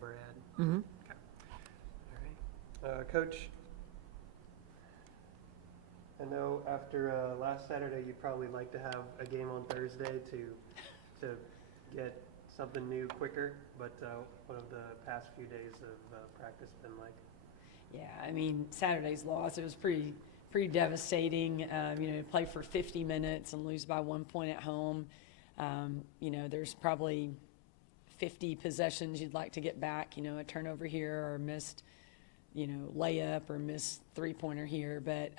Brad. Mm-hmm. Okay. All right. Coach, I know after last Saturday you'd probably like to have a game on Thursday to get something new quicker, but what have the past few days of practice been like? Yeah, I mean, Saturday's loss, it was pretty devastating. To play for 50 minutes and lose by 1 point at home. There's probably 50 possessions you'd like to get back, a turnover here or missed, layup or missed three-pointer here. But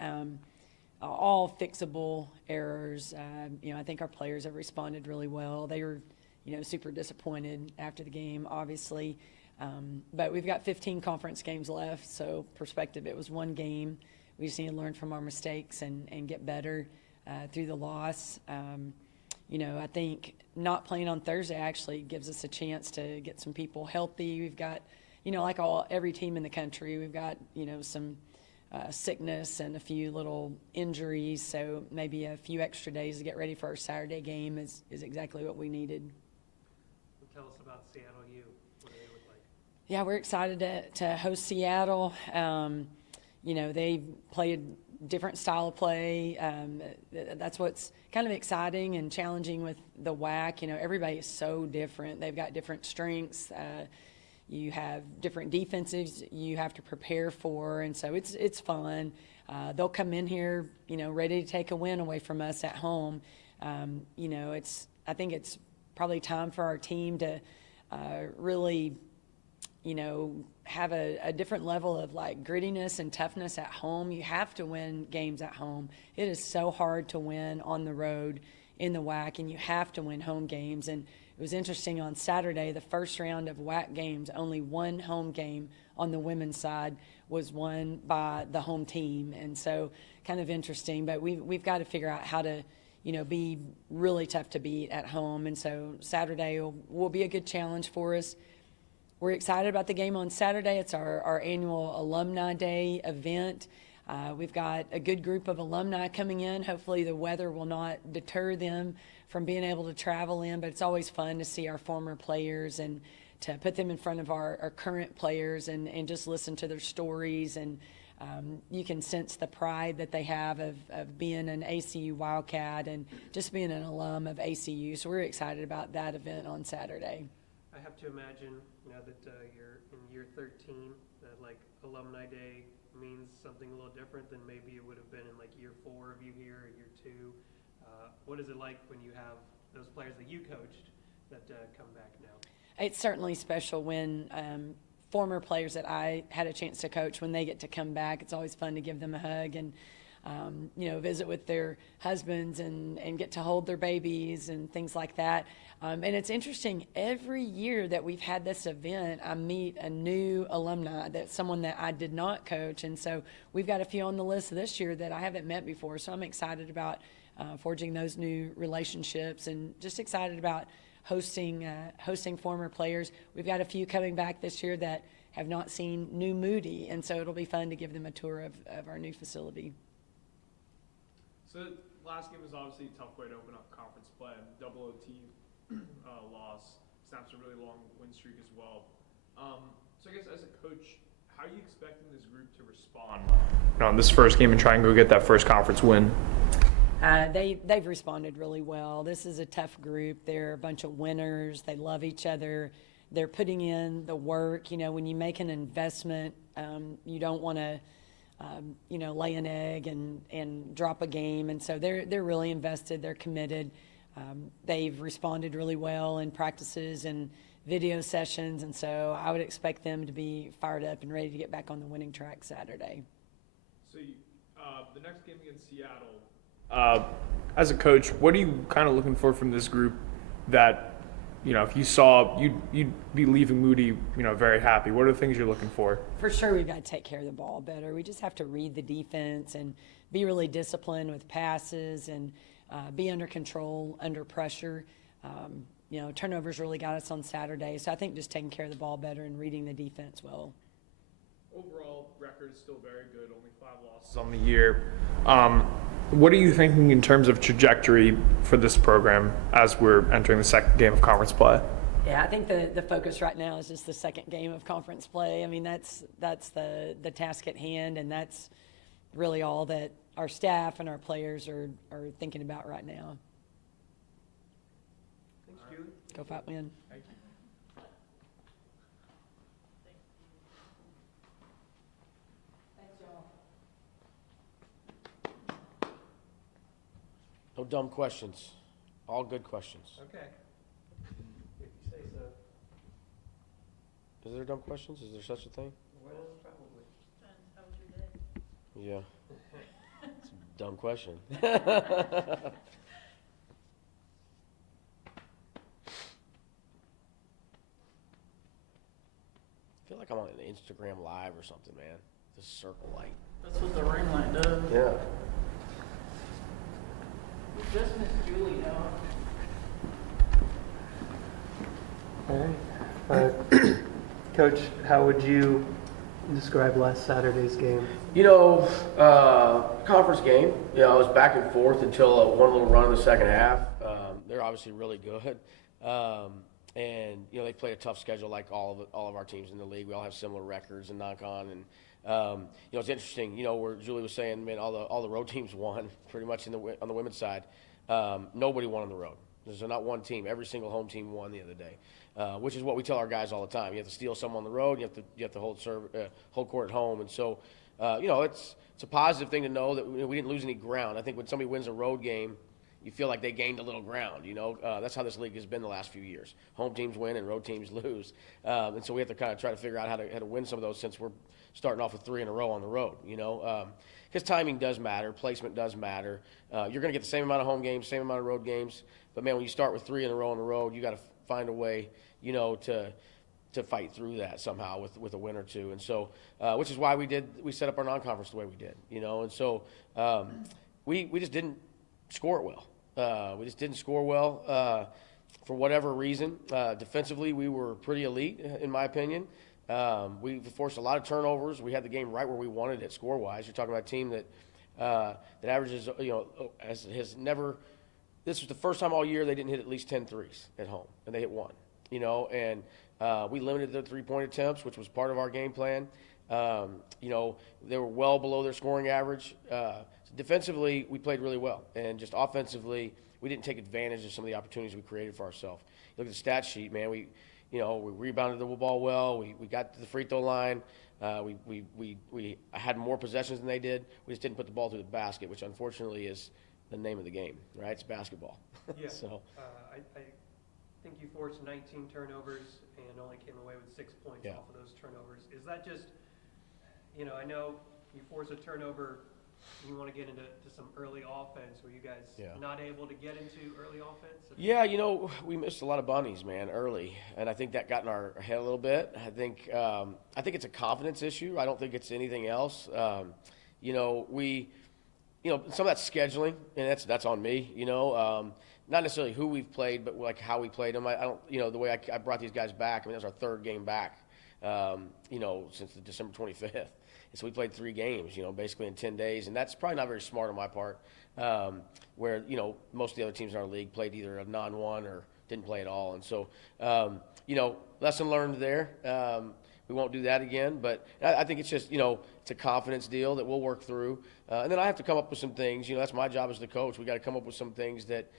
all fixable errors. I think our players have responded really well. They were, super disappointed after the game, obviously. But we've got 15 conference games left, so perspective, it was one game. We just need to learn from our mistakes and get better through the loss. I think not playing on Thursday actually gives us a chance to get some people healthy. We've got, like every team in the country, we've got, some sickness and a few little injuries, so maybe a few extra days to get ready for our Saturday game is exactly what we needed. Tell us about Seattle U. What do they look like? Yeah, we're excited to host Seattle. They play a different style of play. That's what's kind of exciting and challenging with the WAC. Everybody is so different. They've got different strengths. You have different defenses you have to prepare for, and so it's fun. They'll come in here, ready to take a win away from us at home. I think it's probably time for our team to really, have a different level of grittiness and toughness at home. You have to win games at home. It is so hard to win on the road in the WAC, and you have to win home games. And it was interesting on Saturday, the first round of WAC games, only one home game on the women's side was won by the home team. And so kind of interesting, but we've got to figure out how to, be really tough to beat at home. And so Saturday will be a good challenge for us. We're excited about the game on Saturday. It's our annual Alumni Day event. We've got a good group of alumni coming in. Hopefully the weather will not deter them from being able to travel in, but it's always fun to see our former players and to put them in front of our current players and just listen to their stories. And you can sense the pride that they have of being an ACU Wildcat and just being an alum of ACU. So we're excited about that event on Saturday. I have to imagine now that you're in year 13 that Alumni Day means something a little different than maybe it would have been in year 4 of you here or year 2. What is it like when you have those players that you coached that come back now? It's certainly special when former players that I had a chance to coach, when they get to come back. It's always fun to give them a hug and visit with their husbands and get to hold their babies and things like that. And it's interesting, every year that we've had this event, I meet a new alumni, that's someone that I did not coach. And so we've got a few on the list this year that I haven't met before. So I'm excited about forging those new relationships and just excited about hosting former players. We've got a few coming back this year that have not seen New Moody, and so it'll be fun to give them a tour of our new facility. So last game was obviously a tough way to open up conference play. Double OT loss, snaps a really long win streak as well. So I guess as a coach, how are you expecting this group to respond on this first game and try and go get that first conference win? They've responded really well. This is a tough group. They're a bunch of winners. They love each other. They're putting in the work. When you make an investment, you don't want to, lay an egg and drop a game. And so they're really invested. They're committed. They've responded really well in practices and video sessions. And so I would expect them to be fired up and ready to get back on the winning track Saturday. So the next game against Seattle, as a coach, what are you kind of looking for from this group that, if you saw, you'd be leaving Moody, very happy? What are the things you're looking for? For sure, we've got to take care of the ball better. We just have to read the defense and be really disciplined with passes and be under control, under pressure. Turnovers really got us on Saturday. So I think just taking care of the ball better and reading the defense well. Overall, record is still very good, only 5 losses on the year. What are you thinking in terms of trajectory for this program as we're entering the second game of conference play? Yeah, I think the focus right now is just the second game of conference play. I mean, that's the task at hand, and that's really all that our staff and our players are thinking about right now. Thanks, Julie. Go Fight Win. Thank you. Thanks, y'all. No dumb questions. All good questions. Okay. If you say so. Is there dumb questions? Is there such a thing? Well, probably. How was your day? Yeah. It's a dumb question. I feel like I'm on an Instagram live or something, man. This circle light. That's what the ring light does. Yeah. We just missed Julie now. All right. Coach, how would you describe last Saturday's game? You know, conference game. You know, I was back and forth until one little run in the second half. They're obviously really good, and you know they played a tough schedule like all of our teams in the league. We all have similar records and non-con, and you know it's interesting. You know where Julie was saying, man, all the road teams won pretty much on the women's side. Nobody won on the road. There's not one team. Every single home team won the other day, which is what we tell our guys all the time. You have to steal some on the road. You have to hold court at home, and so you know it's a positive thing to know that we didn't lose any ground. I think when somebody wins a road game, you feel like they gained a little ground. You know that's how this league has been the last few years. Home teams win and road teams lose, and so we have to kind of try to figure out how to win some of those since we're starting off with 3 in a row on the road. You know. Because timing does matter, placement does matter. You're going to get the same amount of home games, same amount of road games. But man, when you start with 3 in a row on the road, you got to find a way, you know, to fight through that somehow with a win or two. And so, which is why we set up our non-conference the way we did, you know. And so, we just didn't score it well. We just didn't score well for whatever reason. Defensively, we were pretty elite, in my opinion. We forced a lot of turnovers. We had the game right where we wanted it score-wise. You're talking about a team that averages, you know, has never. This was the first time all year they didn't hit at least 10 threes at home, and they hit 1. You know, and we limited their three-point attempts, which was part of our game plan. You know, they were well below their scoring average. Defensively, we played really well, and just offensively, we didn't take advantage of some of the opportunities we created for ourselves. Look at the stat sheet, man. We rebounded the ball well. We got to the free throw line. We had more possessions than they did. We just didn't put the ball through the basket, which unfortunately is the name of the game, right? It's basketball. Yeah. So I think you forced 19 turnovers and only came away with 6 points off of those turnovers. Is that just, you know, I know you force a turnover, you want to get into some early offense. Were you guys not able to get into early offense? yeah, you know, we missed a lot of bunnies, man, early, and I think that got in our head a little bit. I think it's a confidence issue. I don't think it's anything else. You know, some of that's scheduling, and that's on me. You know, not necessarily who we've played, but like how we played them. I don't, you know, the way I brought these guys back. I mean, that was our 3rd game back. You know, since the December 25th. And so we played 3 games, you know, basically in 10 days, and that's probably not very smart on my part. Where you know most of the other teams in our league played either a non-1 or didn't play at all, and so you know, lesson learned there. We won't do that again, but I think it's just, you know, it's a confidence deal that we'll work through, and then I have to come up with some things. You know, that's my job as the coach. We got to come up with some things that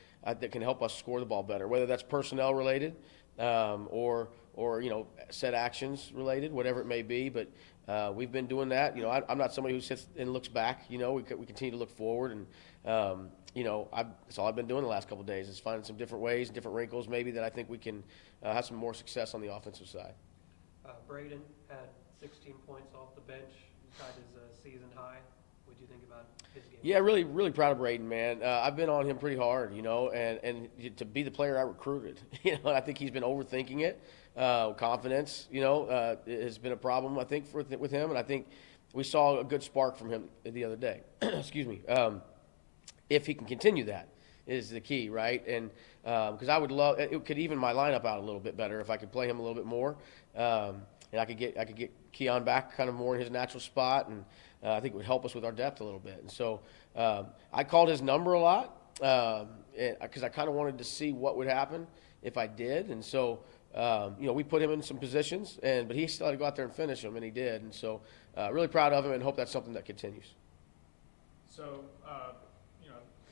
can help us score the ball better, whether that's personnel related or you know, set actions related, whatever it may be, but. We've been doing that. You know, I'm not somebody who sits and looks back. You know, we continue to look forward, and you know, that's all I've been doing the last couple of days is finding some different ways, different wrinkles, maybe that I think we can have some more success on the offensive side. Braden had 16 points off the bench, tied his season high. What do you think about his game? Yeah, really, really proud of Braden, man. I've been on him pretty hard, you know, and to be the player I recruited, you know, and I think he's been overthinking it. Confidence, you know, has been a problem, I think, with him, and I think we saw a good spark from him the other day. Excuse me. If he can continue that is the key, right? And because I would love, it could even my lineup out a little bit better if I could play him a little bit more, and I could get Keon back kind of more in his natural spot, and I think it would help us with our depth a little bit. And so I called his number a lot because I kind of wanted to see what would happen if I did, and so. We put him in some positions, but he still had to go out there and finish them, and he did. And so really proud of him and hope that's something that continues. So,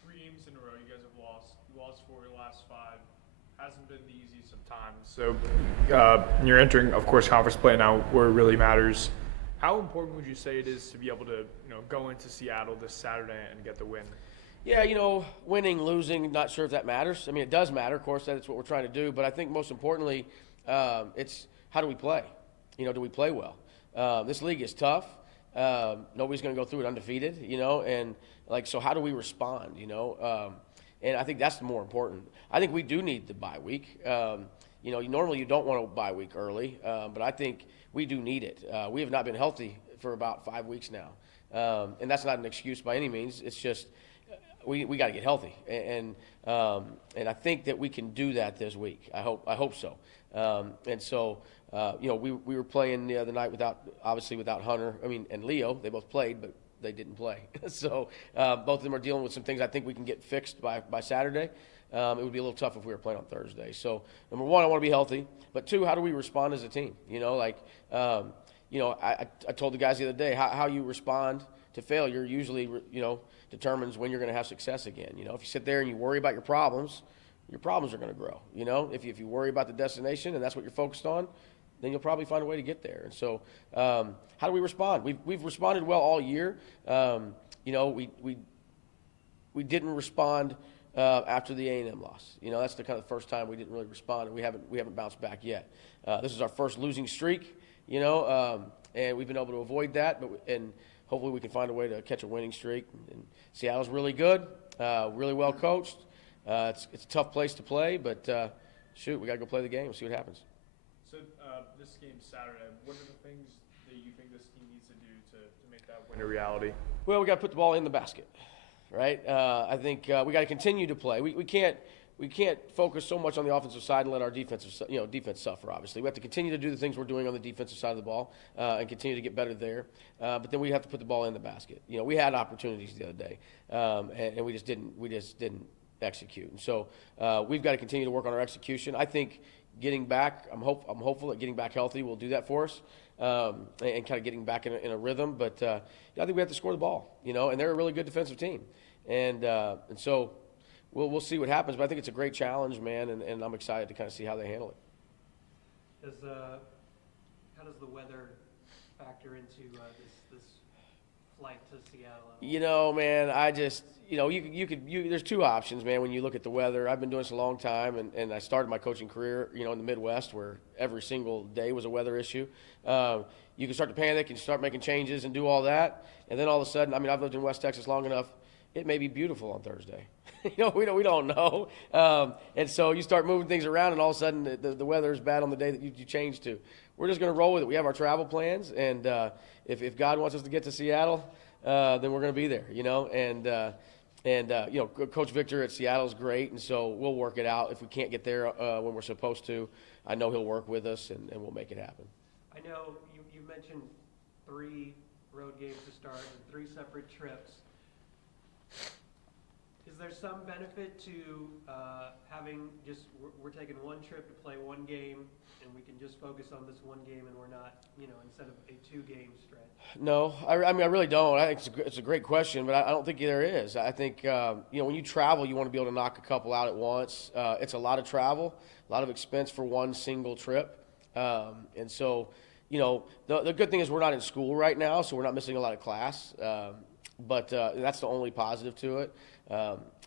3 games in a row you guys have lost. You lost 4 of your last 5. Hasn't been the easiest of times. So you're entering, of course, conference play now where it really matters. How important would you say it is to be able to, go into Seattle this Saturday and get the win? Yeah, winning, losing, not sure if that matters. I mean, it does matter, of course, that's what we're trying to do. But I think most importantly, it's how do we play? Do we play well? This league is tough. Nobody's going to go through it undefeated, and so how do we respond, and I think that's the more important. I think we do need the bye week. Normally you don't want a bye week early, but I think we do need it. We have not been healthy for about 5 weeks now, and that's not an excuse by any means. It's just we got to get healthy, and I think that we can do that this week. I hope so. We were playing the other night without Hunter. And Leo. They both played, but they didn't play. So both of them are dealing with some things I think we can get fixed by Saturday. It would be a little tough if we were playing on Thursday. So number one, I want to be healthy. But two, how do we respond as a team? I told the guys the other day how you respond to failure usually determines when you're going to have success again. If you sit there and you worry about your problems are going to grow. If you worry about the destination and that's what you're focused on, then you'll probably find a way to get there. And so, how do we respond? We've responded well all year. We didn't respond after the A&M loss. That's the kind of first time we didn't really respond, and we haven't bounced back yet. This is our first losing streak. And we've been able to avoid that, and hopefully we can find a way to catch a winning streak. And Seattle's really good, really well coached. It's a tough place to play, but we got to go play the game and see what happens. So this game Saturday, what are the things that you think this team needs to do to make that win a reality? Well, we got to put the ball in the basket, right? I think we got to continue to play. We can't focus so much on the offensive side and let our defense suffer. Obviously, we have to continue to do the things we're doing on the defensive side of the ball and continue to get better there. But then we have to put the ball in the basket. We had opportunities the other day, and we just didn't execute. And so we've got to continue to work on our execution. I think getting back, I'm hopeful that getting back healthy will do that for us, and kind of getting back in a rhythm. But I think we have to score the ball, and they're a really good defensive team, and so we'll see what happens. But I think it's a great challenge, man, and I'm excited to kind of see how they handle it. How does the weather factor into this flight to Seattle? Man, I just. There's two options, man, when you look at the weather. I've been doing this a long time, and I started my coaching career, in the Midwest where every single day was a weather issue. You can start to panic and start making changes and do all that, and then all of a sudden, I've lived in West Texas long enough, it may be beautiful on Thursday. We don't know. And so you start moving things around, and all of a sudden the weather is bad on the day that you change to. We're just going to roll with it. We have our travel plans, and if God wants us to get to Seattle, then we're going to be there, And Coach Victor at Seattle is great, and so we'll work it out. If we can't get there when we're supposed to, I know he'll work with us, and we'll make it happen. I know you mentioned 3 road games to start and 3 separate trips. Is there some benefit to having we're taking one trip to play one game, and we can just focus on this one game, and we're not, instead of a 2-game stretch? No, I really don't. I think it's a great question, but I don't think there is. I think, when you travel, you want to be able to knock a couple out at once. It's a lot of travel, a lot of expense for one single trip. And so, the good thing is we're not in school right now, so we're not missing a lot of class. But that's the only positive to it.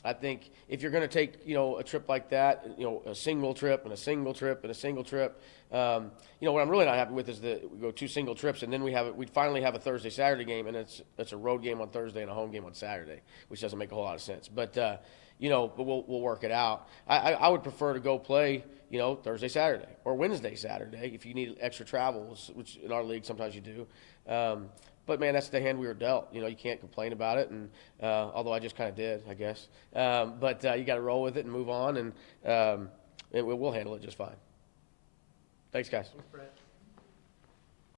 I think if you're going to take, a trip like that, a single trip and a single trip and a single trip, what I'm really not happy with is that we go 2 single trips and then we finally have a Thursday, Saturday game, and it's a road game on Thursday and a home game on Saturday, which doesn't make a whole lot of sense. But, but we'll work it out. I would prefer to go play, Thursday, Saturday or Wednesday, Saturday if you need extra travel, which in our league sometimes you do. But, man, that's the hand we were dealt. You can't complain about it, and although I just kind of did, I guess. But you got to roll with it and move on, and we'll handle it just fine. Thanks, guys. Thanks, Brett.